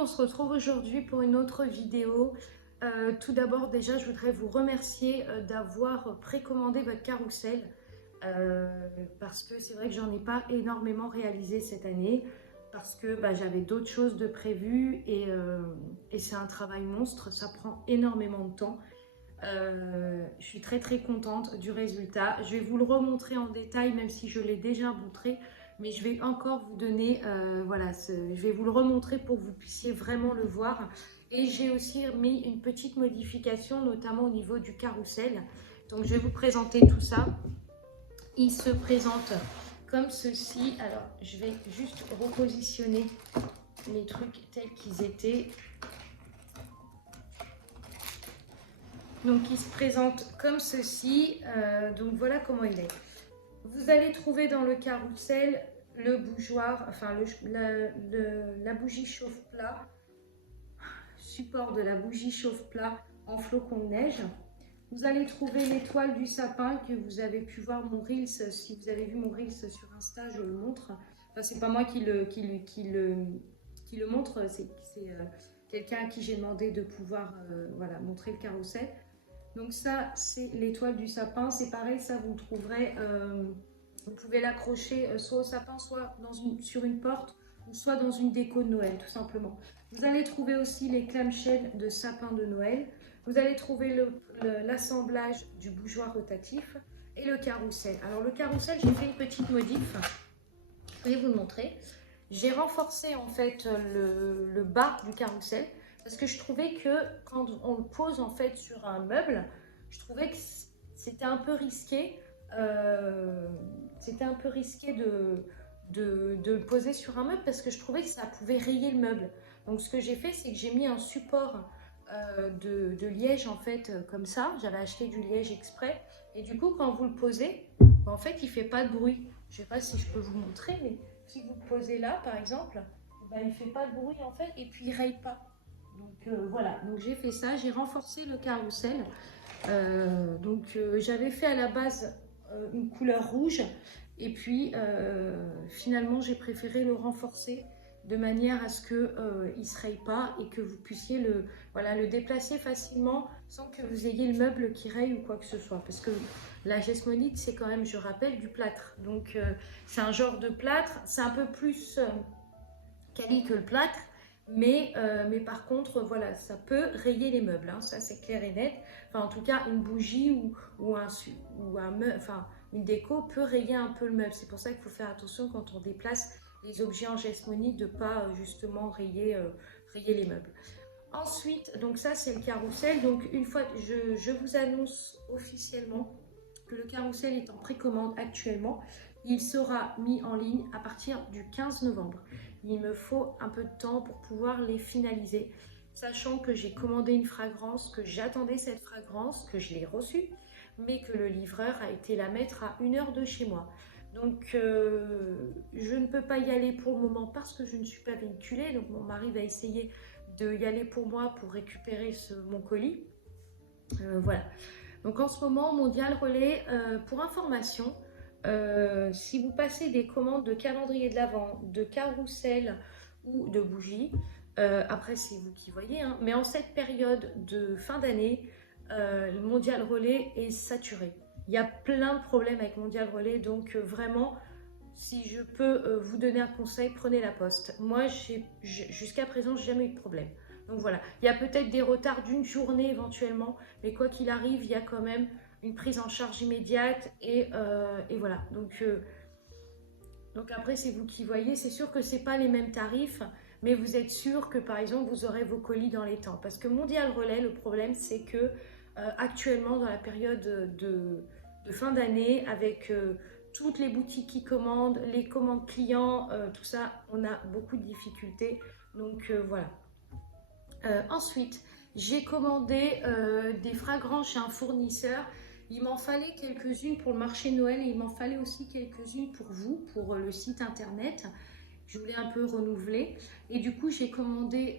on se retrouve aujourd'hui pour une autre vidéo. Tout d'abord, déjà, je voudrais vous remercier d'avoir précommandé votre carrousel parce que c'est vrai que j'en ai pas énormément réalisé cette année parce que j'avais d'autres choses de prévues et c'est un travail monstre, ça prend énormément de temps. Je suis très contente du résultat. Je vais vous le remontrer en détail, même si je l'ai déjà montré, mais je vais encore vous donner, voilà, je vais vous le remontrer pour que vous puissiez vraiment le voir. Et j'ai aussi mis une petite modification, notamment au niveau du carrousel. Donc je vais vous présenter tout ça. Il se présente comme ceci. Alors je vais juste repositionner les trucs tels qu'ils étaient. Donc il se présente comme ceci, donc voilà comment il est. Vous allez trouver dans le carrousel le bougeoir, enfin la bougie chauffe-plat, support de la bougie chauffe-plat en flocons de neige. Vous allez trouver l'étoile du sapin que vous avez pu voir mon Reels, si vous avez vu mon Reels sur Insta, je le montre. Enfin, c'est pas moi qui le montre, c'est quelqu'un à qui j'ai demandé de pouvoir voilà, montrer le carrousel. Donc ça, c'est l'étoile du sapin. C'est pareil, ça vous le trouverez. Vous pouvez l'accrocher soit au sapin, soit sur une porte, ou soit dans une déco de Noël, tout simplement. Vous allez trouver aussi les clamshells de sapin de Noël. Vous allez trouver l'assemblage du bougeoir rotatif et le carrousel. Alors le carrousel, j'ai fait une petite modif. Je vais vous le montrer. J'ai renforcé en fait le bas du carrousel. Parce que je trouvais que quand on le pose en fait sur un meuble, je trouvais que c'était un peu risqué. C'était un peu risqué de le poser sur un meuble parce que je trouvais que ça pouvait rayer le meuble. Donc ce que j'ai fait, c'est que j'ai mis un support de liège en fait comme ça. J'avais acheté du liège exprès. Et du coup, quand vous le posez, en fait, il ne fait pas de bruit. Je ne sais pas si je peux vous montrer, mais si vous le posez là, par exemple, il ne fait pas de bruit en fait et puis il ne raye pas. Donc voilà, donc j'ai fait ça, j'ai renforcé le carrousel. J'avais fait à la base une couleur rouge et puis finalement j'ai préféré le renforcer de manière à ce qu'il ne se raye pas et que vous puissiez le déplacer facilement sans que vous ayez le meuble qui raye ou quoi que ce soit. Parce que la gesmonite, c'est quand même, je rappelle, du plâtre. Donc c'est un genre de plâtre, c'est un peu plus quali que le plâtre. Mais par contre, voilà, ça peut rayer les meubles, hein, ça c'est clair et net. Enfin, en tout cas, une bougie une déco peut rayer un peu le meuble. C'est pour ça qu'il faut faire attention quand on déplace les objets en gesmonite de ne pas justement rayer les meubles. Ensuite, donc ça c'est le carrousel. Donc une fois, je vous annonce officiellement que le carrousel est en précommande actuellement. Il sera mis en ligne à partir du 15 novembre. Il me faut un peu de temps pour pouvoir les finaliser, sachant que j'ai commandé une fragrance, que j'attendais cette fragrance, que je l'ai reçue, mais que le livreur a été la mettre à 1 heure de chez moi. Donc je ne peux pas y aller pour le moment parce que je ne suis pas véhiculée. Donc mon mari va essayer de y aller pour moi pour récupérer mon colis. Voilà. Donc en ce moment, Mondial Relais, pour information, si vous passez des commandes de calendrier de l'Avent, de carrousel ou de bougies, après c'est vous qui voyez, hein, mais en cette période de fin d'année, le Mondial Relais est saturé. Il y a plein de problèmes avec Mondial Relais, donc vraiment, si je peux vous donner un conseil, prenez la poste. Moi, jusqu'à présent, j'ai jamais eu de problème. Donc voilà, il y a peut-être des retards d'une journée éventuellement, mais quoi qu'il arrive, il y a quand même une prise en charge immédiate et voilà. Donc après, c'est vous qui voyez. C'est sûr que ce n'est pas les mêmes tarifs, mais vous êtes sûr que par exemple, vous aurez vos colis dans les temps. Parce que Mondial Relais, le problème, c'est que actuellement, dans la période de fin d'année, avec toutes les boutiques qui commandent, les commandes clients, tout ça, on a beaucoup de difficultés. Donc voilà. Ensuite, j'ai commandé des fragrances chez un fournisseur. Il m'en fallait quelques-unes pour le marché Noël et il m'en fallait aussi quelques-unes pour vous, pour le site internet. Je voulais un peu renouveler. Et du coup, j'ai commandé,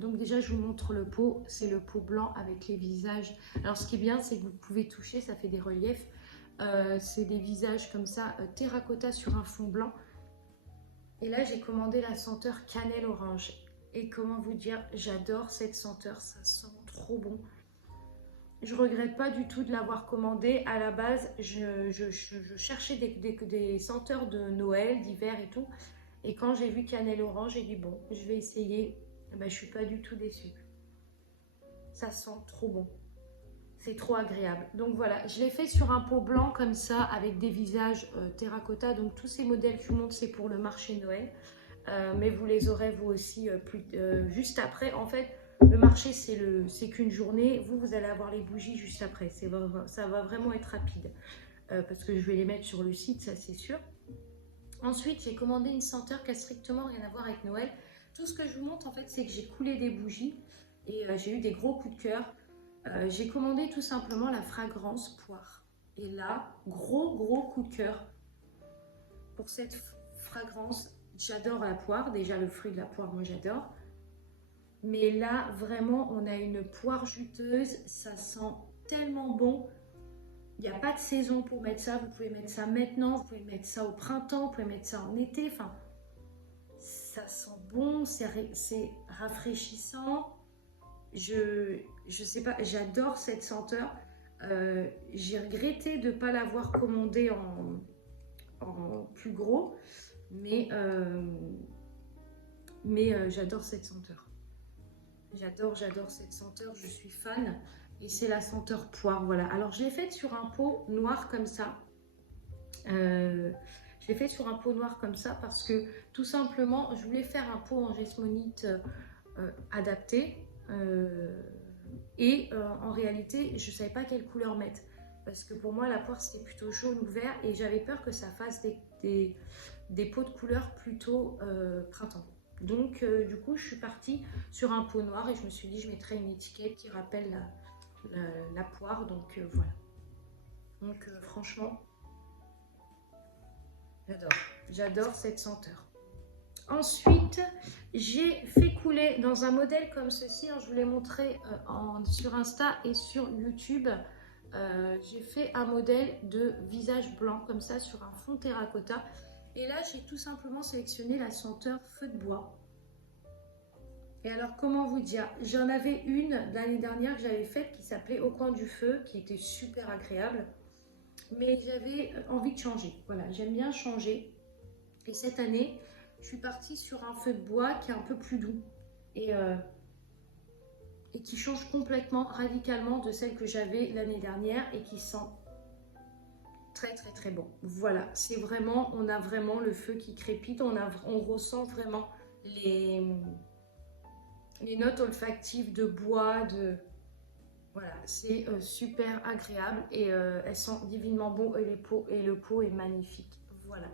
donc déjà, je vous montre le pot. C'est le pot blanc avec les visages. Alors, ce qui est bien, c'est que vous pouvez toucher, ça fait des reliefs. C'est des visages comme ça, terracotta sur un fond blanc. Et là, j'ai commandé la senteur cannelle orange. Et comment vous dire, j'adore cette senteur, ça sent trop bon. Je regrette pas du tout de l'avoir commandé. À la base, je cherchais des senteurs de Noël, d'hiver et tout. Et quand j'ai vu cannelle orange, j'ai dit bon, je vais essayer. Et ben, je suis pas du tout déçue. Ça sent trop bon. C'est trop agréable. Donc voilà, je l'ai fait sur un pot blanc comme ça, avec des visages terracotta. Donc tous ces modèles que je vous montre, c'est pour le marché Noël. Mais vous les aurez vous aussi juste après. En fait, le marché, c'est qu'une journée. Vous allez avoir les bougies juste après. Ça va vraiment être rapide. Parce que je vais les mettre sur le site, ça c'est sûr. Ensuite, j'ai commandé une senteur qui a strictement rien à voir avec Noël. Tout ce que je vous montre, en fait, c'est que j'ai coulé des bougies et j'ai eu des gros coups de cœur. J'ai commandé tout simplement la fragrance poire. Et là, gros coup de cœur pour cette fragrance. J'adore la poire, déjà le fruit de la poire, moi j'adore. Mais là, vraiment, on a une poire juteuse, ça sent tellement bon. Il n'y a pas de saison pour mettre ça, vous pouvez mettre ça maintenant, vous pouvez mettre ça au printemps, vous pouvez mettre ça en été. Enfin, ça sent bon, c'est rafraîchissant. Je sais pas, j'adore cette senteur. J'ai regretté de ne pas l'avoir commandée en plus gros, mais j'adore cette senteur. J'adore cette senteur, je suis fan. Et c'est la senteur poire, voilà. Alors, je l'ai faite sur un pot noir comme ça. Je l'ai fait sur un pot noir comme ça parce que, tout simplement, je voulais faire un pot en jasmonite adapté. En réalité, je ne savais pas quelle couleur mettre. Parce que pour moi, la poire, c'était plutôt jaune ou vert. Et j'avais peur que ça fasse des pots de couleur plutôt printemps. Donc, du coup, je suis partie sur un pot noir et je me suis dit, je mettrai une étiquette qui rappelle la poire. Donc, voilà. Donc, franchement, j'adore cette senteur. Ensuite, j'ai fait couler dans un modèle comme ceci. Je vous l'ai montré sur Insta et sur YouTube. J'ai fait un modèle de visage blanc comme ça sur un fond terracotta. Et là, j'ai tout simplement sélectionné la senteur feu de bois. Et alors, comment vous dire, j'en avais une l'année dernière que j'avais faite qui s'appelait Au coin du feu, qui était super agréable. Mais j'avais envie de changer. Voilà, j'aime bien changer. Et cette année, je suis partie sur un feu de bois qui est un peu plus doux. Et qui change complètement, radicalement de celle que j'avais l'année dernière et qui sent très bon. Voilà, c'est vraiment, on a vraiment le feu qui crépite, on ressent vraiment les notes olfactives de bois, voilà, c'est super agréable et elles sentent divinement bon et le pot est magnifique. Voilà.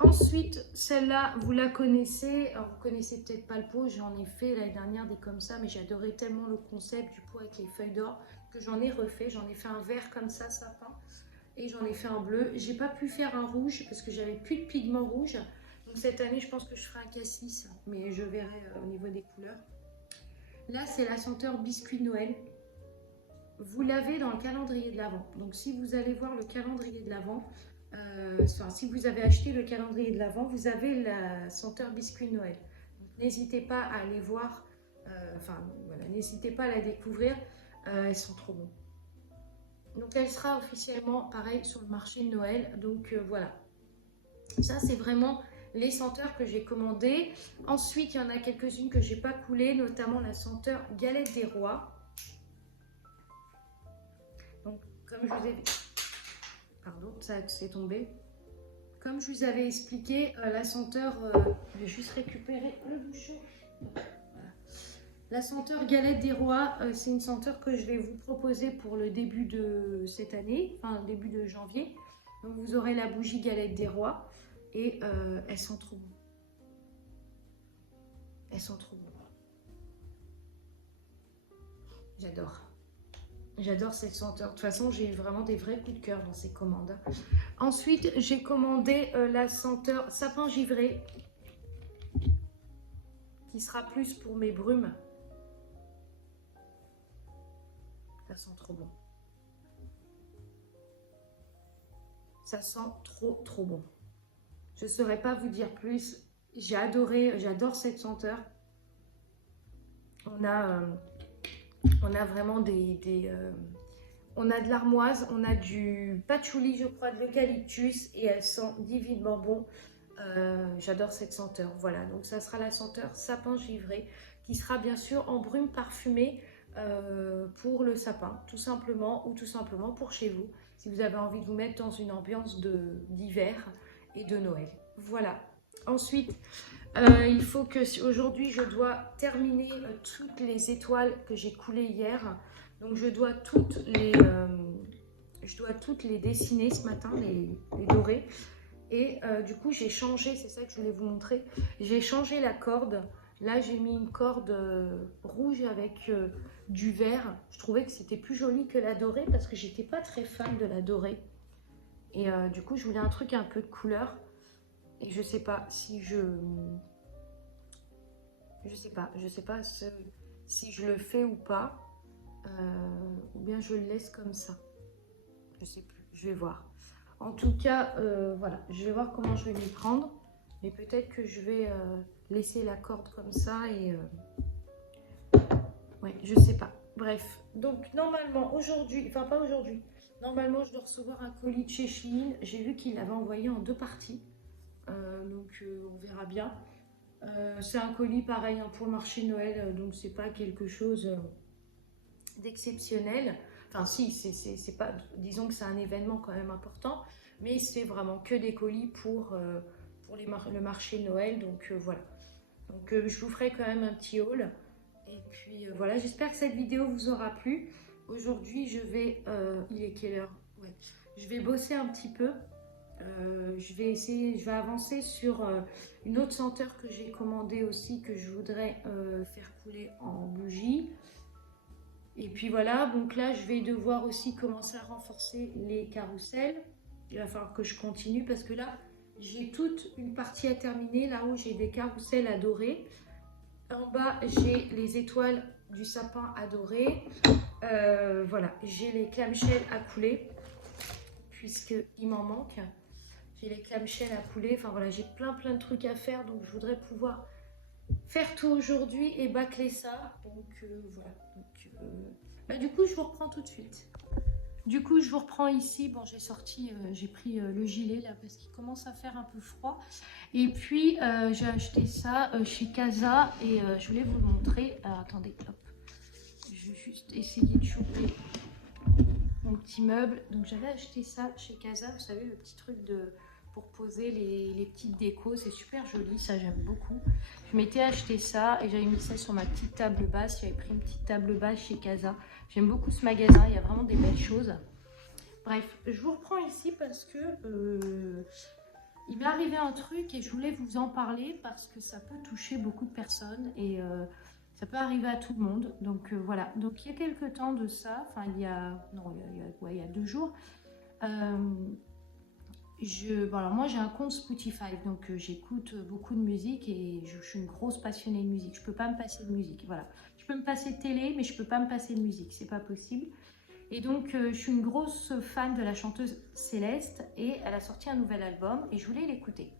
Ensuite, celle-là, vous la connaissez. Alors, vous connaissez peut-être pas le pot. J'en ai fait l'année dernière des comme ça, mais j'adorais tellement le concept du pot avec les feuilles d'or que j'en ai refait. J'en ai fait un vert comme ça, sapin, et j'en ai fait un bleu. J'ai pas pu faire un rouge parce que j'avais plus de pigment rouge. Donc cette année, je pense que je ferai un cassis, mais je verrai au niveau des couleurs. Là, c'est la senteur biscuit de Noël. Vous l'avez dans le calendrier de l'Avent. Donc si vous allez voir le calendrier de l'Avent, si vous avez acheté le calendrier de l'Avent, vous avez la senteur biscuit de Noël. N'hésitez pas à aller voir, voilà, n'hésitez pas à la découvrir, elles sont trop bonnes. Donc elle sera officiellement pareil sur le marché de Noël. Donc voilà, ça c'est vraiment les senteurs que j'ai commandées. Ensuite, il y en a quelques-unes que j'ai pas coulées, notamment la senteur galette des rois. Donc comme je vous ai dit, pardon, ça c'est tombé. Comme je vous avais expliqué, la senteur, je vais juste récupérer le bouchon. Voilà. La senteur galette des rois, c'est une senteur que je vais vous proposer pour le début de cette année, enfin début de janvier. Donc vous aurez la bougie galette des rois et elles sont trop bonnes. Elles sont trop bonnes. J'adore. J'adore cette senteur. De toute façon, j'ai eu vraiment des vrais coups de cœur dans ces commandes. Ensuite, j'ai commandé la senteur sapin givré, qui sera plus pour mes brumes. Ça sent trop bon. Ça sent trop bon. Je ne saurais pas vous dire plus. J'ai adoré, j'adore cette senteur. on a vraiment on a de l'armoise, on a du patchouli, je crois, de l'eucalyptus et elle sent divinement bon. J'adore cette senteur. Voilà, donc ça sera la senteur sapin givré qui sera bien sûr en brume parfumée pour le sapin, tout simplement, ou tout simplement pour chez vous, si vous avez envie de vous mettre dans une ambiance d'hiver et de Noël. Voilà. Ensuite, il faut que aujourd'hui, je dois terminer toutes les étoiles que j'ai coulées hier. Donc, je dois toutes les dessiner ce matin, les dorer. Et du coup, j'ai changé, c'est ça que je voulais vous montrer. J'ai changé la corde. Là, j'ai mis une corde rouge avec du vert. Je trouvais que c'était plus joli que la dorée parce que j'étais pas très fan de la dorée. Et du coup, je voulais un truc un peu de couleur. Et je sais pas si je sais pas si je le fais ou pas. Ou bien je le laisse comme ça. Je sais plus, je vais voir. En tout cas, voilà, je vais voir comment je vais m'y prendre. Mais peut-être que je vais laisser la corde comme ça et... ouais, je sais pas. Bref, donc normalement aujourd'hui, enfin pas aujourd'hui, normalement je dois recevoir un colis de chez Shein. J'ai vu qu'il l'avait envoyé en 2 parties. Donc on verra bien. C'est un colis pareil hein, pour le marché Noël, donc c'est pas quelque chose d'exceptionnel. Enfin si, c'est pas, disons que c'est un événement quand même important, mais c'est vraiment que des colis pour le marché Noël, donc voilà. Donc je vous ferai quand même un petit haul. Et puis voilà, j'espère que cette vidéo vous aura plu. Aujourd'hui je vais, il est quelle heure? Ouais. Je vais bosser un petit peu. Je vais avancer sur une autre senteur que j'ai commandée aussi, que je voudrais faire couler en bougie. Et puis voilà, donc là je vais devoir aussi commencer à renforcer les carousels. Il va falloir que je continue parce que là j'ai toute une partie à terminer. Là-haut j'ai des carousels à dorer. En bas j'ai les étoiles du sapin à dorer. Voilà, j'ai les clamshells à couler puisqu'il m'en manque. J'ai les clamshells à couler. Enfin voilà, j'ai plein de trucs à faire, donc je voudrais pouvoir faire tout aujourd'hui et bâcler ça. Donc voilà. Donc, du coup, je vous reprends tout de suite. Du coup, je vous reprends ici. Bon, j'ai pris le gilet là parce qu'il commence à faire un peu froid. Et puis, j'ai acheté ça chez Casa et je voulais vous le montrer. Alors, attendez, hop. Je vais juste essayer de choper mon petit meuble. Donc, j'avais acheté ça chez Casa. Vous savez, le petit truc pour poser les petites décos. C'est super joli, ça j'aime beaucoup. Je m'étais acheté ça et j'avais mis ça sur ma petite table basse. J'avais pris une petite table basse chez Casa. J'aime beaucoup ce magasin, il y a vraiment des belles choses. Bref, je vous reprends ici parce que il m'est arrivé un truc et je voulais vous en parler parce que ça peut toucher beaucoup de personnes et ça peut arriver à tout le monde. Donc voilà, donc il y a quelques temps de ça, enfin il y a 2 jours, alors moi j'ai un compte Spotify, donc j'écoute beaucoup de musique et je suis une grosse passionnée de musique. Je peux pas me passer de musique, voilà. Je peux me passer de télé, mais je peux pas me passer de musique, c'est pas possible. Et donc je suis une grosse fan de la chanteuse Céleste et elle a sorti un nouvel album et je voulais l'écouter.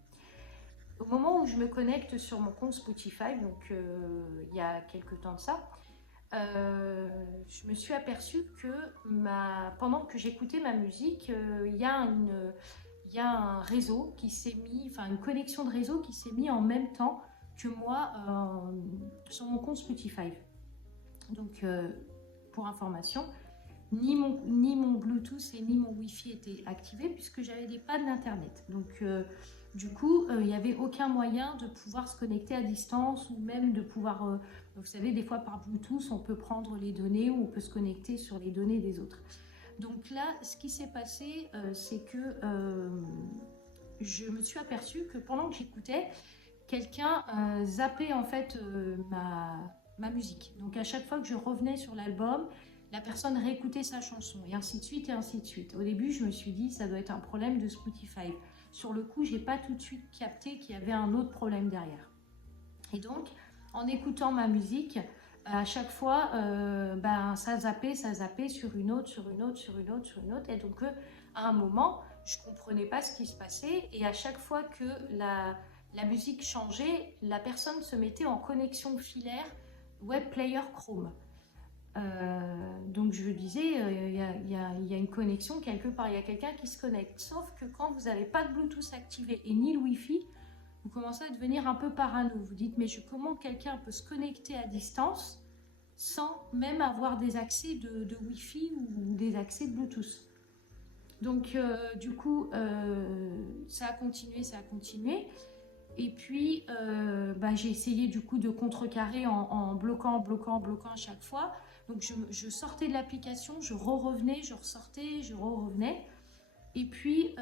Au moment où je me connecte sur mon compte Spotify, donc il y a quelques temps de ça, je me suis aperçue que pendant que j'écoutais ma musique, il y a un réseau qui s'est mis, enfin une connexion de réseau qui s'est mis en même temps que moi sur mon compte Spotify. Donc pour information, ni mon Bluetooth et ni mon Wi-Fi étaient activés puisque j'avais des pannes d'internet. Donc du coup, il n'y avait aucun moyen de pouvoir se connecter à distance ou même de pouvoir, vous savez, des fois par Bluetooth, on peut prendre les données ou on peut se connecter sur les données des autres. Donc là, ce qui s'est passé, c'est que je me suis aperçue que pendant que j'écoutais, quelqu'un zappait en fait ma musique. Donc à chaque fois que je revenais sur l'album, la personne réécoutait sa chanson et ainsi de suite et ainsi de suite. Au début, je me suis dit, ça doit être un problème de Spotify. Sur le coup, j'ai pas tout de suite capté qu'il y avait un autre problème derrière. Et donc, en écoutant ma musique, à chaque fois, ça zappait sur une autre. Et donc, à un moment, je ne comprenais pas ce qui se passait. Et à chaque fois que la musique changeait, la personne se mettait en connexion filaire Web Player Chrome. Donc je disais, il y a une connexion quelque part, il y a quelqu'un qui se connecte. Sauf que quand vous n'avez pas de Bluetooth activé et ni le Wi-Fi, vous commencez à devenir un peu parano. Vous dites, mais comment quelqu'un peut se connecter à distance sans même avoir des accès de Wi-Fi ou des accès de Bluetooth. Donc du coup, ça a continué, ça a continué. Et puis, j'ai essayé du coup de contrecarrer en bloquant à chaque fois. Donc, je sortais de l'application, je revenais, je ressortais, je revenais. Et puis,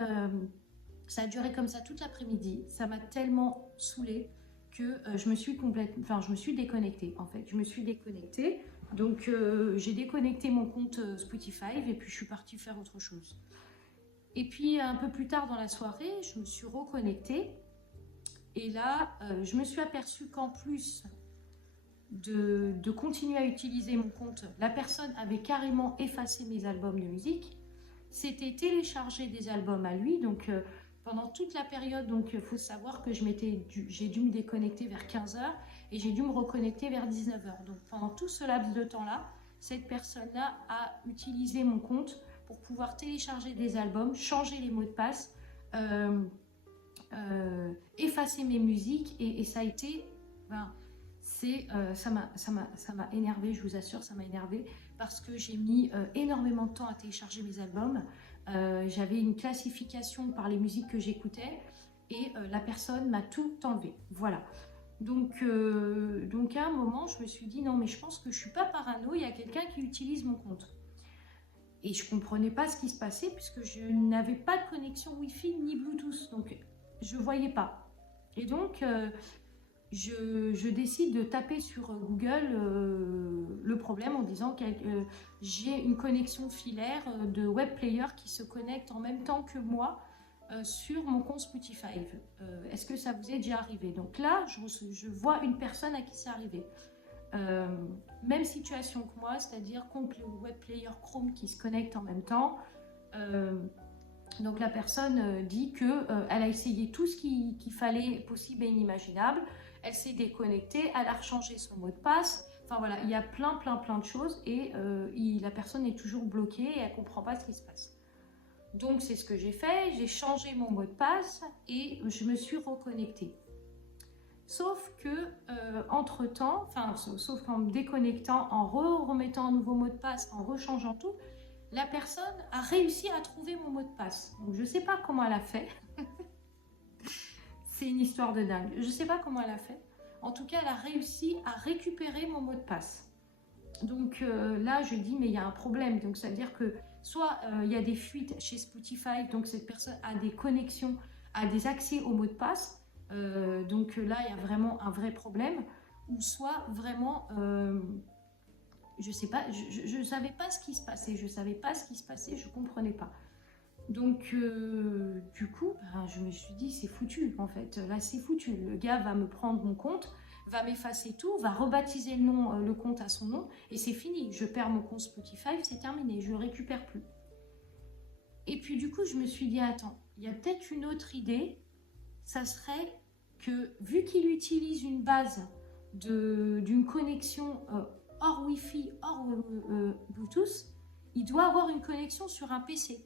ça a duré comme ça toute l'après-midi. Ça m'a tellement saoulée que je me suis déconnectée en fait. Je me suis déconnectée. Donc, j'ai déconnecté mon compte Spotify et puis je suis partie faire autre chose. Et puis, un peu plus tard dans la soirée, je me suis reconnectée. Et là, je me suis aperçue qu'en plus de continuer à utiliser mon compte, la personne avait carrément effacé mes albums de musique, s'était téléchargé des albums à lui. Donc, pendant toute la période, il faut savoir que j'ai dû me déconnecter vers 15 h et j'ai dû me reconnecter vers 19 h. Donc, pendant tout ce laps de temps-là, cette personne-là a utilisé mon compte pour pouvoir télécharger des albums, changer les mots de passe, effacer mes musiques et ça a été, ça m'a énervé, je vous assure, ça m'a énervé parce que j'ai mis énormément de temps à télécharger mes albums. J'avais une classification par les musiques que j'écoutais et la personne m'a tout enlevé. Voilà. Donc à un moment, je me suis dit non, mais je pense que je suis pas parano, il y a quelqu'un qui utilise mon compte. Et je comprenais pas ce qui se passait puisque je n'avais pas de connexion Wi-Fi ni Bluetooth. Donc je voyais pas. Et donc, je décide de taper sur Google le problème en disant que j'ai une connexion filaire de web player qui se connecte en même temps que moi sur mon compte Spotify. Est-ce que ça vous est déjà arrivé? Donc là, je vois une personne à qui c'est arrivé. Même situation que moi, c'est-à-dire compte le web player Chrome qui se connecte en même temps. Donc la personne dit qu'elle a essayé tout ce qu'il fallait possible et inimaginable. Elle s'est déconnectée, elle a rechangé son mot de passe. Enfin voilà, il y a plein de choses et la personne est toujours bloquée et elle ne comprend pas ce qui se passe. Donc c'est ce que j'ai fait, j'ai changé mon mot de passe et je me suis reconnectée. Sauf que entre-temps, sauf qu'en me déconnectant, en remettant un nouveau mot de passe, en rechangeant tout, la personne a réussi à trouver mon mot de passe. Donc, je ne sais pas comment elle a fait. C'est une histoire de dingue. Je ne sais pas comment elle a fait. En tout cas, elle a réussi à récupérer mon mot de passe. Donc là, je dis, mais il y a un problème. Donc, ça veut dire que soit il y a des fuites chez Spotify, donc cette personne a des connexions, a des accès au mot de passe. Donc là, il y a vraiment un vrai problème. Ou soit vraiment... je sais pas, je ne savais pas ce qui se passait, je ne comprenais pas. Donc, du coup, je me suis dit, c'est foutu, en fait. Là, c'est foutu. Le gars va me prendre mon compte, va m'effacer tout, va rebaptiser le compte à son nom, et c'est fini. Je perds mon compte Spotify, c'est terminé, je ne le récupère plus. Et puis, du coup, je me suis dit, attends, il y a peut-être une autre idée. Ça serait que, vu qu'il utilise une base d'une connexion... hors Wi-Fi, hors Bluetooth, il doit avoir une connexion sur un PC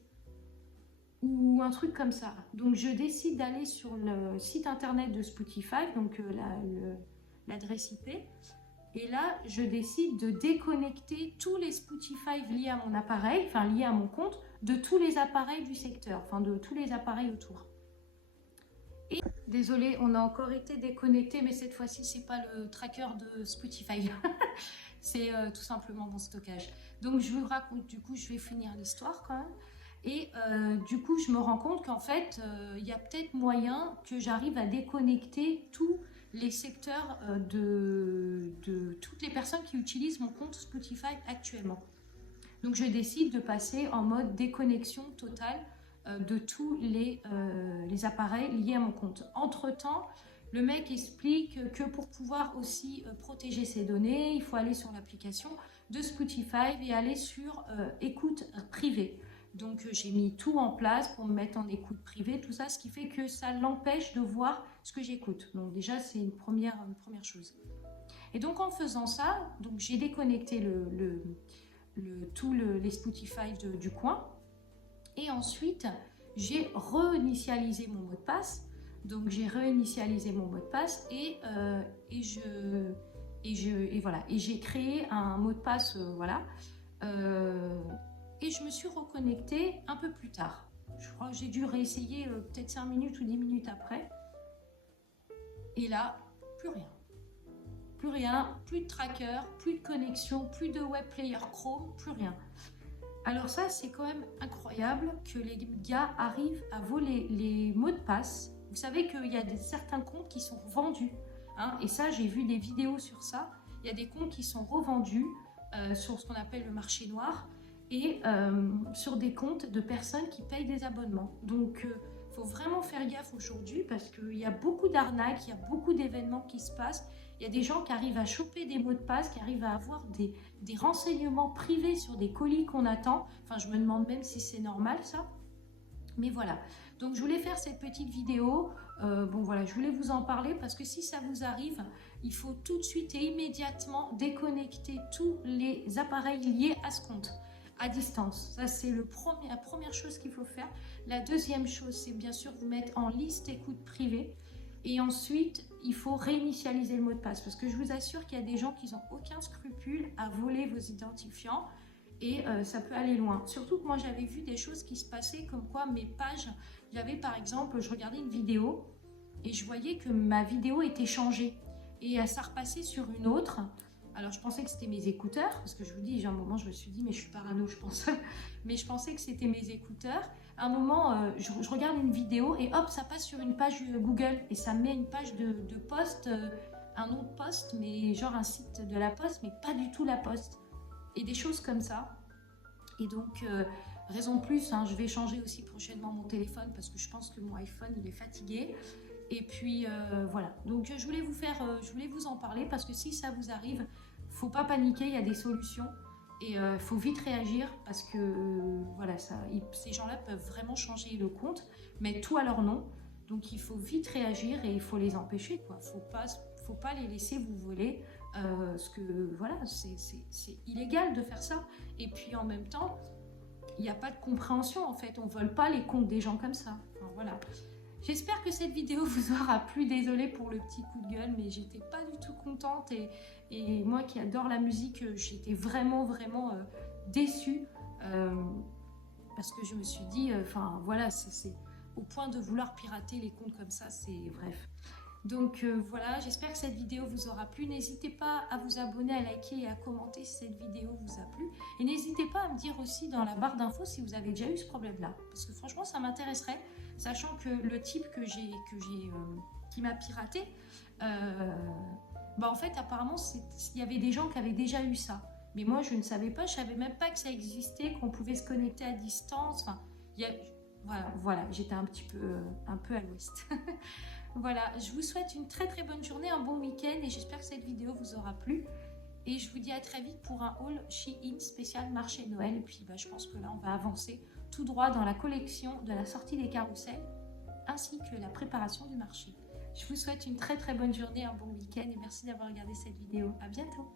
ou un truc comme ça. Donc je décide d'aller sur le site internet de Spotify, donc l'adresse IP, et là je décide de déconnecter tous les Spotify liés à mon appareil, enfin liés à mon compte, de tous les appareils du secteur, enfin de tous les appareils autour. Et désolé, on a encore été déconnecté, mais cette fois-ci c'est pas le tracker de Spotify. C'est tout simplement mon stockage. Donc je vous raconte, du coup je vais finir l'histoire quand même. Et du coup je me rends compte qu'en fait il y a peut-être moyen que j'arrive à déconnecter tous les secteurs de toutes les personnes qui utilisent mon compte Spotify actuellement. Donc je décide de passer en mode déconnexion totale de tous les appareils liés à mon compte. Entre-temps, le mec explique que pour pouvoir aussi protéger ses données, il faut aller sur l'application de Spotify et aller sur écoute privée. Donc j'ai mis tout en place pour me mettre en écoute privée, tout ça, ce qui fait que ça l'empêche de voir ce que j'écoute. Donc déjà, c'est une première chose. Et donc en faisant ça, donc j'ai déconnecté les Spotify du coin. Et ensuite, j'ai réinitialisé mon mot de passe. Donc j'ai réinitialisé mon mot de passe et voilà. Et j'ai créé un mot de passe, voilà. Et je me suis reconnectée un peu plus tard. Je crois que j'ai dû réessayer peut-être 5 minutes ou 10 minutes après. Et là, plus rien. Plus rien, plus de tracker, plus de connexion, plus de web player Chrome, plus rien. Alors ça, c'est quand même incroyable que les gars arrivent à voler les mots de passe. Vous savez qu'il y a certains comptes qui sont vendus. Hein, et ça, j'ai vu des vidéos sur ça. Il y a des comptes qui sont revendus sur ce qu'on appelle le marché noir et sur des comptes de personnes qui payent des abonnements. Donc, il faut vraiment faire gaffe aujourd'hui parce qu'il y a beaucoup d'arnaques, il y a beaucoup d'événements qui se passent. Il y a des gens qui arrivent à choper des mots de passe, qui arrivent à avoir des renseignements privés sur des colis qu'on attend. Enfin, je me demande même si c'est normal, ça. Mais voilà. Donc, je voulais faire cette petite vidéo. Bon, voilà, je voulais vous en parler parce que si ça vous arrive, il faut tout de suite et immédiatement déconnecter tous les appareils liés à ce compte à distance. Ça, c'est la première chose qu'il faut faire. La deuxième chose, c'est bien sûr vous mettre en liste écoute privée. Et ensuite, il faut réinitialiser le mot de passe parce que je vous assure qu'il y a des gens qui n'ont aucun scrupule à voler vos identifiants et ça peut aller loin. Surtout que moi, j'avais vu des choses qui se passaient comme quoi mes pages, j'avais par exemple, je regardais une vidéo et je voyais que ma vidéo était changée et ça repassait sur une autre. Alors, je pensais que c'était mes écouteurs parce que je vous dis, j'ai un moment, je me suis dit, mais je suis parano, je pense. Mais je pensais que c'était mes écouteurs. À un moment, je regarde une vidéo et hop, ça passe sur une page Google et ça met une page de poste, un nom de poste, mais genre un site de la poste, mais pas du tout la poste. Et des choses comme ça. Et donc, raison de plus, hein, je vais changer aussi prochainement mon téléphone parce que je pense que mon iPhone, il est fatigué. Et puis, voilà. Donc, je voulais vous en parler parce que si ça vous arrive, faut pas paniquer, il y a des solutions. Et il faut vite réagir parce que voilà, ces gens-là peuvent vraiment changer le compte, mettre tout à leur nom. Donc il faut vite réagir et il faut les empêcher, quoi. Faut pas les laisser vous voler. Parce que voilà, c'est illégal de faire ça. Et puis en même temps, il n'y a pas de compréhension en fait. On ne vole pas les comptes des gens comme ça. Enfin, voilà. J'espère que cette vidéo vous aura plu. Désolée pour le petit coup de gueule, mais j'étais pas du tout contente. Et moi qui adore la musique, j'étais vraiment déçue. Parce que je me suis dit, enfin voilà, c'est au point de vouloir pirater les comptes comme ça, c'est bref. Donc voilà, j'espère que cette vidéo vous aura plu. N'hésitez pas à vous abonner, à liker et à commenter si cette vidéo vous a plu. Et n'hésitez pas à me dire aussi dans la barre d'infos si vous avez déjà eu ce problème-là. Parce que franchement, ça m'intéresserait, sachant que le type qui m'a piraté, bah en fait, apparemment, il y avait des gens qui avaient déjà eu ça. Mais moi, je ne savais pas, je ne savais même pas que ça existait, qu'on pouvait se connecter à distance. Enfin, voilà, j'étais un peu à l'ouest. Voilà, je vous souhaite une très bonne journée, un bon week-end et j'espère que cette vidéo vous aura plu. Et je vous dis à très vite pour un haul Shein spécial marché Noël. Et puis je pense que là, on va avancer tout droit dans la collection de la sortie des carousels ainsi que la préparation du marché. Je vous souhaite une très bonne journée, un bon week-end et merci d'avoir regardé cette vidéo. À bientôt.